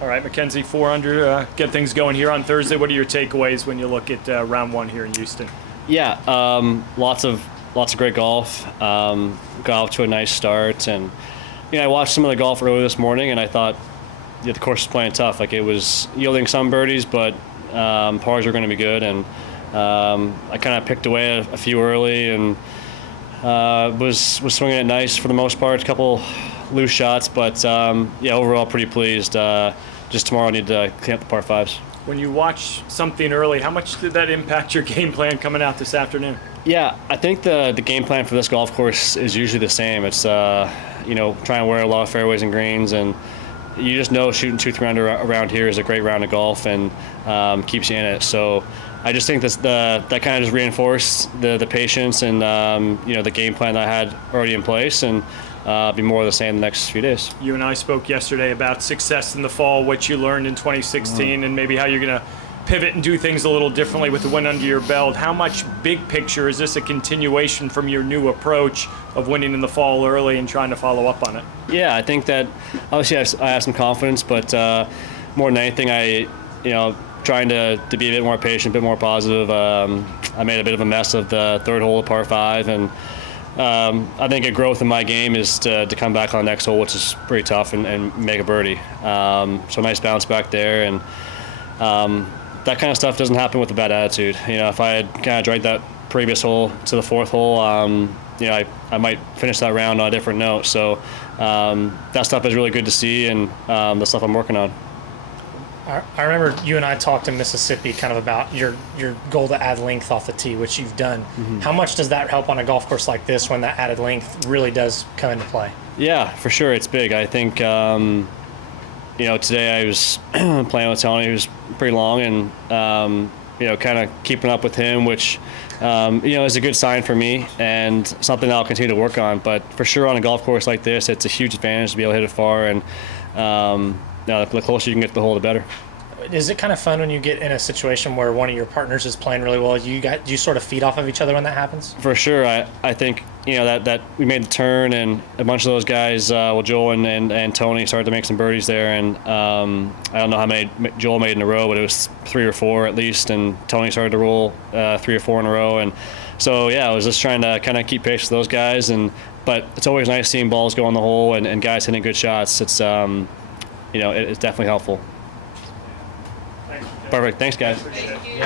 All right, Mackenzie, 4 under, get things going here on Thursday. What are your takeaways when you look at round 1 here in Houston? Yeah, lots of great golf. Got off to a nice start, and I watched some of the golf earlier this morning, and I thought the course was playing tough. Like, it was yielding some birdies, but pars were going to be good, and I kind of picked away a few early, and was swinging it nice for the most part. A couple loose shots, but yeah, overall pretty pleased. Just tomorrow I need to clean up the par 5s. When you watch something early, how much did that impact your game plan coming out this afternoon? Yeah, I think the game plan for this golf course is usually the same. It's trying to wear a lot of fairways and greens, and you just know shooting 2-3 under around here is a great round of golf and keeps you in it. So I just think that kind of just reinforced the patience and the game plan that I had already in place, and be more of the same the next few days. You and I spoke yesterday about success in the fall, what you learned in 2016, and maybe how you're going to pivot and do things a little differently with the win under your belt. How much big picture is this a continuation from your new approach of winning in the fall early and trying to follow up on it? Yeah, I think that obviously I have some confidence, but more than anything, trying to be a bit more patient, a bit more positive. I made a bit of a mess of the third hole of par 5, and I think a growth in my game is to come back on the next hole, which is pretty tough, and make a birdie. So nice bounce back there, and that kind of stuff doesn't happen with a bad attitude. If I had kind of dragged that previous hole to the 4th hole, I might finish that round on a different note. So that stuff is really good to see, and the stuff I'm working on. I remember you and I talked in Mississippi kind of about your goal to add length off the tee, which you've done. Mm-hmm. How much does that help on a golf course like this when that added length really does come into play? Yeah, for sure. It's big. I think, today I was playing with Tony, who's pretty long, and, kind of keeping up with him, which, is a good sign for me and something that I'll continue to work on. But for sure on a golf course like this, it's a huge advantage to be able to hit it far, and the closer you can get to the hole, the better. Is it kind of fun when you get in a situation where one of your partners is playing really well? You sort of feed off of each other when that happens? For sure. I think that we made the turn, and a bunch of those guys, Joel and Tony, started to make some birdies there, and I don't know how many Joel made in a row, but it was 3 or 4 at least, and Tony started to roll 3 or 4 in a row, and so yeah, I was just trying to kind of keep pace with those guys, but it's always nice seeing balls go on the hole and guys hitting good shots. It's it's definitely helpful. Perfect. Thanks, guys. Thank you.